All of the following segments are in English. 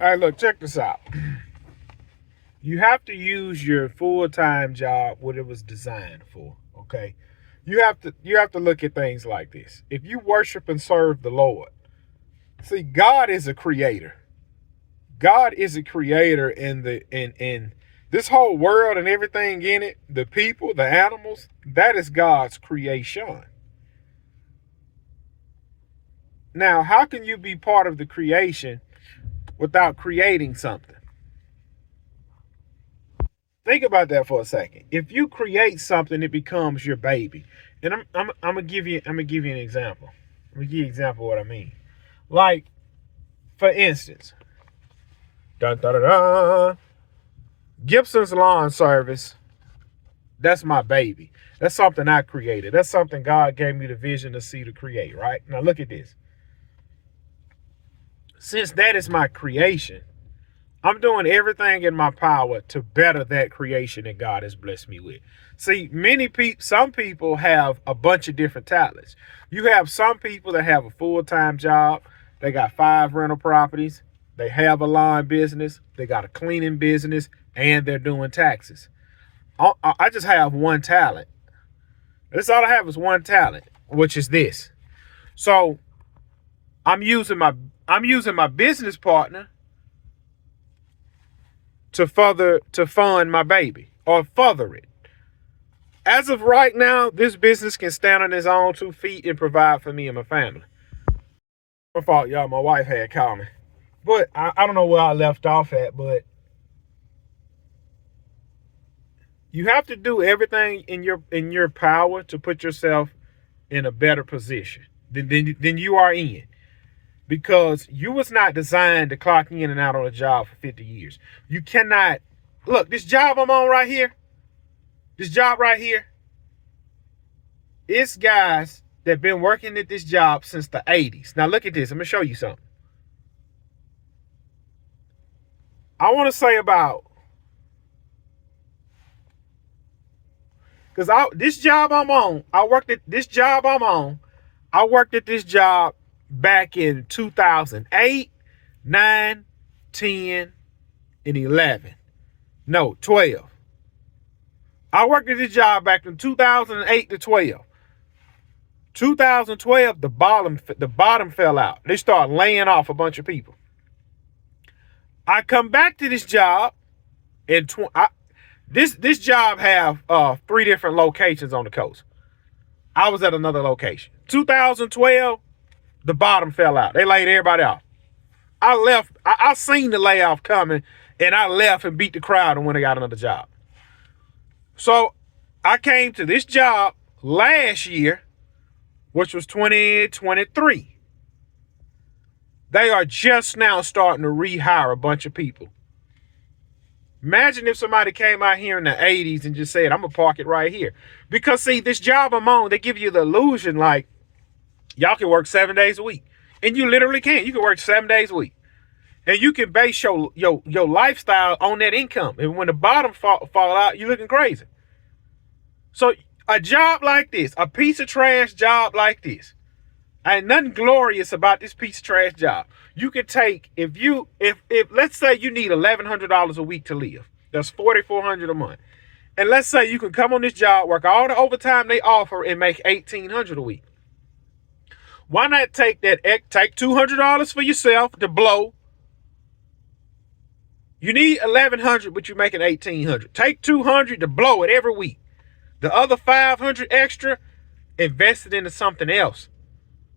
All right, look, check this out. You have to use your full-time job what it was designed for, okay? You have to look at things like this. If you worship and serve the Lord, see, God is a creator. God is a creator in this whole world and everything in it, the people, the animals, that is God's creation. Now, how can you be part of the creation without creating something? Think about that for a second. If you create something, it becomes your baby. And I'm gonna give you an example. I'm gonna give you an example of what I mean. Like, for instance, dun, dun, dun, dun, Gibson's Lawn Service. That's my baby. That's something I created. That's something God gave me the vision to see to create. Right now, look at this. Since that is my creation, I'm doing everything in my power to better that creation that God has blessed me with. See, some people have a bunch of different talents. You have some people that have a full-time job. They got 5 rental properties. They have a lawn business. They got a cleaning business, and they're doing taxes. I just have one talent. That's all I have is one talent, which is this. So I'm using my business partner to fund my baby or further it. As of right now, this business can stand on its own 2 feet and provide for me and my family. My fault, y'all. My wife had called me. But I don't know where I left off at, but you have to do everything in your power to put yourself in a better position than you are in. Because you was not designed to clock in and out on a job for 50 years. You cannot, look, this job I'm on right here, it's guys that been working at this job since the 80s. Now look at this, I'm gonna show you something. I wanna say about, because this job I'm on, I worked at this job back in 2008, 9, 10, and 11. No, 12. I worked at this job back from 2008 to 12. 2012, the bottom fell out. They started laying off a bunch of people. I come back to this job, and this job have 3 different locations on the coast. I was at another location. 2012, the bottom fell out. They laid everybody off. I left. I seen the layoff coming, and I left and beat the crowd and went and got another job. So I came to this job last year, which was 2023. They are just now starting to rehire a bunch of people. Imagine if somebody came out here in the 80s and just said, I'm going to park it right here. Because, see, this job I'm on, they give you the illusion like, y'all can work 7 days a week. And you literally can. You can work 7 days a week. And you can base your lifestyle on that income. And when the bottom fall out, you're looking crazy. So a job like this, a piece of trash job like this, ain't nothing glorious about this piece of trash job. You can take, if let's say you need $1,100 a week to live. That's $4,400 a month. And let's say you can come on this job, work all the overtime they offer, and make $1,800 a week. Why not take $200 for yourself to blow? You need $1,100, but you're making $1,800. Take $200 to blow it every week. The other $500 extra, invest it into something else.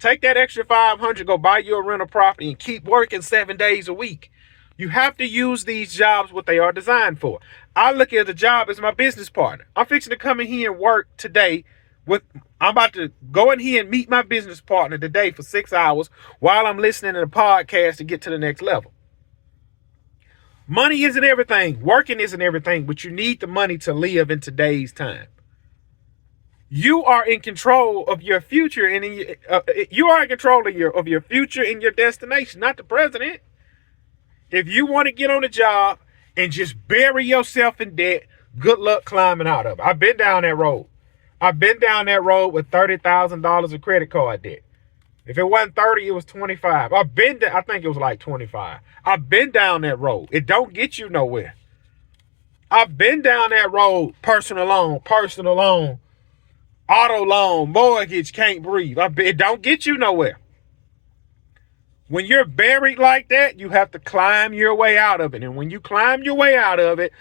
Take that extra $500, go buy you a rental property, and keep working 7 days a week. You have to use these jobs what they are designed for. I look at the job as my business partner. I'm fixing to come in here and work today. I'm about to go in here and meet my business partner today for 6 hours while I'm listening to the podcast to get to the next level. Money isn't everything. Working isn't everything, but you need the money to live in today's time. You are in control of your future, and you are in control of your future and your destination, not the president. If you want to get on the job and just bury yourself in debt, good luck climbing out of it. I've been down that road. I've been down that road with $30,000 of credit card debt. If it wasn't 30, it was 25. I think it was like 25. I've been down that road. It don't get you nowhere. I've been down that road, personal loan, auto loan, mortgage, can't breathe. It don't get you nowhere. When you're buried like that, you have to climb your way out of it. And when you climb your way out of it,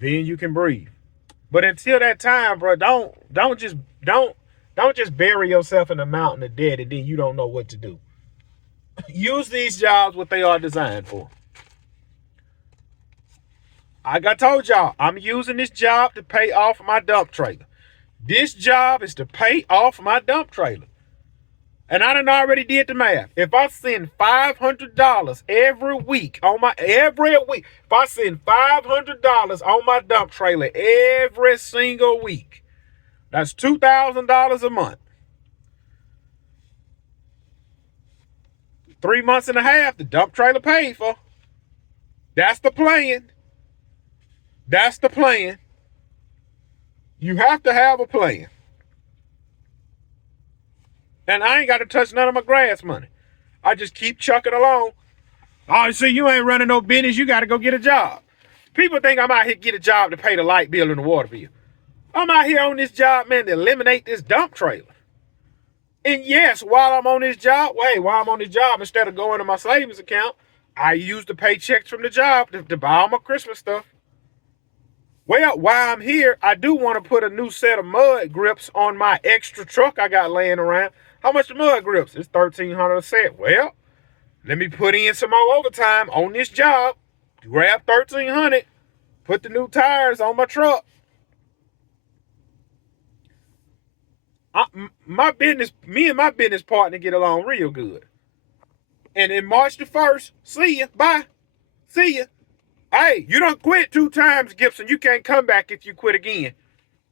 then you can breathe. But until that time, bro, don't just bury yourself in a mountain of debt and then you don't know what to do. Use these jobs what they are designed for. Like I told y'all, I'm using this job to pay off my dump trailer. This job is to pay off my dump trailer. And I done already did the math. If I send $500 every week, if I send $500 on my dump trailer every single week, that's $2,000 a month. 3 months and a half, the dump trailer paid for. That's the plan. That's the plan. You have to have a plan. And I ain't got to touch none of my grass money. I just keep chucking along. Oh, see, you ain't running no business. You got to go get a job. People think I'm out here to get a job to pay the light bill and the water bill. I'm out here on this job, man, to eliminate this dump trailer. And yes, while I'm on this job, instead of going to my savings account, I use the paychecks from the job to buy all my Christmas stuff. Well, while I'm here, I do want to put a new set of mud grips on my extra truck I got laying around. How much the mud grips? It's $1,300 a set. Well, let me put in some more overtime on this job. Grab $1,300, put the new tires on my truck. Me and my business partner get along real good. And in March the 1st, see ya, bye, see ya. Hey, you done quit 2 times, Gibson. You can't come back if you quit again.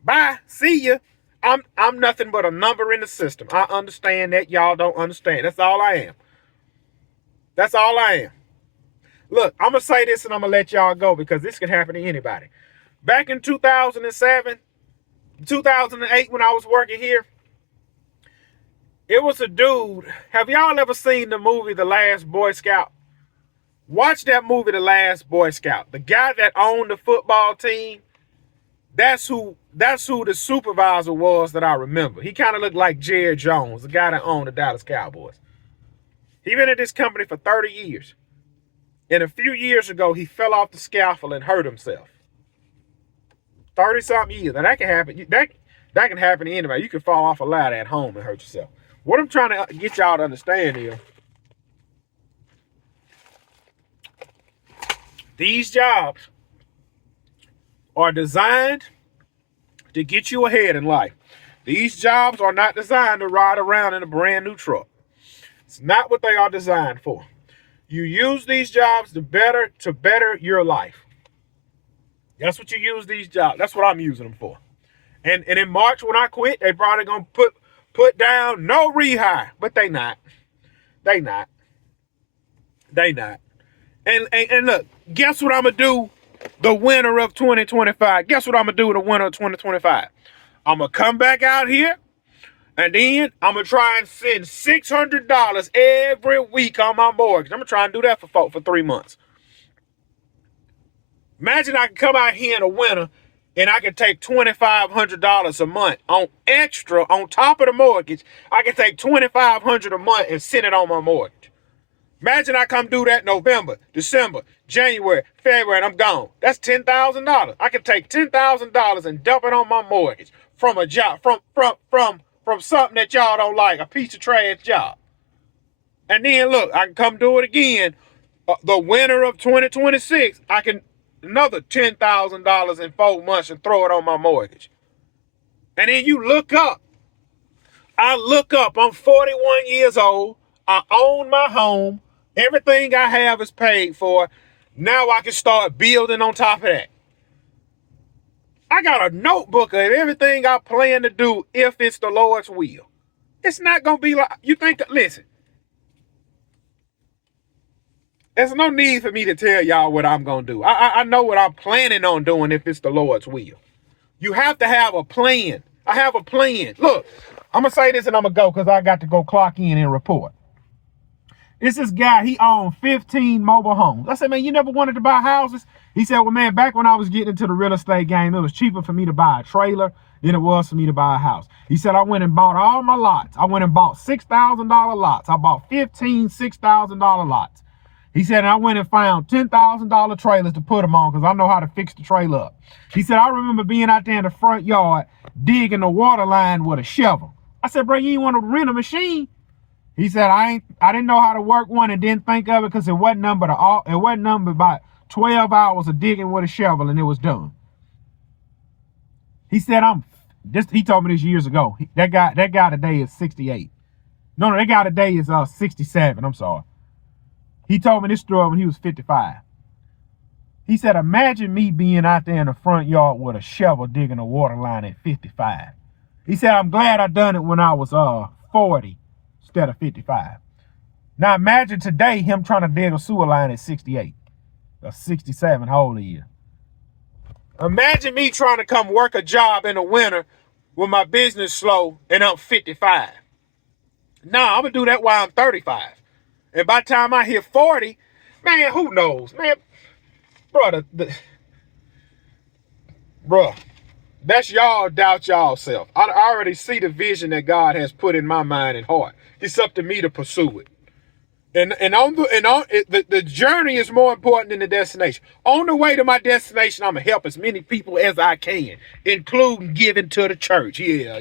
Bye, see ya. I'm nothing but a number in the system. I understand that. Y'all don't understand. That's all I am. That's all I am. Look, I'm going to say this and I'm going to let y'all go because this can happen to anybody. Back in 2007, 2008, when I was working here, it was a dude. Have y'all ever seen the movie The Last Boy Scout? Watch that movie, The Last Boy Scout. The guy that owned the football team, that's who the supervisor was that I remember. He kind of looked like Jerry Jones, the guy that owned the Dallas Cowboys. He been at this company for 30 years. And a few years ago, he fell off the scaffold and hurt himself. 30-something years. Now, that can happen. That can happen to anybody. You can fall off a ladder at home and hurt yourself. What I'm trying to get y'all to understand is, these jobs are designed to get you ahead in life. These jobs are not designed to ride around in a brand new truck. It's not what they are designed for. You use these jobs to better your life. That's what you use these jobs. That's what I'm using them for. And in March when I quit, they probably gonna put down no rehire, but they not. And look, guess what I'm gonna do the winter of 2025? Guess what I'm gonna do the winter of 2025? I'm gonna come back out here, and then I'm gonna try and send $600 every week on my mortgage. I'm gonna try and do that for 3 months. Imagine I can come out here in the winter and I can take $2,500 a month on top of the mortgage. I can take $2,500 a month and send it on my mortgage. Imagine I come do that November, December, January, February, and I'm gone. That's $10,000. I can take $10,000 and dump it on my mortgage from a job, from something that y'all don't like, a piece of trash job. And then look, I can come do it again. The winter of 2026, I can another $10,000 in 4 months and throw it on my mortgage. And then you look up. I'm 41 years old. I own my home. Everything I have is paid for. Now I can start building on top of that. I got a notebook of everything I plan to do if it's the Lord's will. It's not going to be like, you think, listen. There's no need for me to tell y'all what I'm going to do. I know what I'm planning on doing if it's the Lord's will. You have to have a plan. I have a plan. Look, I'm going to say this and I'm going to go because I got to go clock in and report. It's this guy, he owned 15 mobile homes. I said, man, you never wanted to buy houses? He said, well, man, back when I was getting into the real estate game, it was cheaper for me to buy a trailer than it was for me to buy a house. He said, I went and bought all my lots. I went and bought $6,000 lots. I bought 15 $6,000 lots. He said, and I went and found $10,000 trailers to put them on because I know how to fix the trailer up. He said, I remember being out there in the front yard digging the water line with a shovel. I said, bro, you ain't want to rent a machine? He said, I didn't know how to work one and didn't think of it because it wasn't numbered about 12 hours of digging with a shovel and it was done. He said, he told me this years ago. That guy today is 68. No, that guy today is 67. I'm sorry. He told me this story when he was 55. He said, imagine me being out there in the front yard with a shovel digging a water line at 55. He said, I'm glad I done it when I was 40 instead of 55. Now imagine today him trying to dig a sewer line at 68 or 67, how old he is. Imagine me trying to come work a job in the winter when my business slow and I'm 55. Nah, I'm going to do that while I'm 35. And by the time I hit 40, man, who knows? Man, bruh, that's y'all doubt y'all self. I already see the vision that God has put in my mind and heart. It's up to me to pursue it. And the journey is more important than the destination. On the way to my destination, I'm going to help as many people as I can, including giving to the church. Yeah.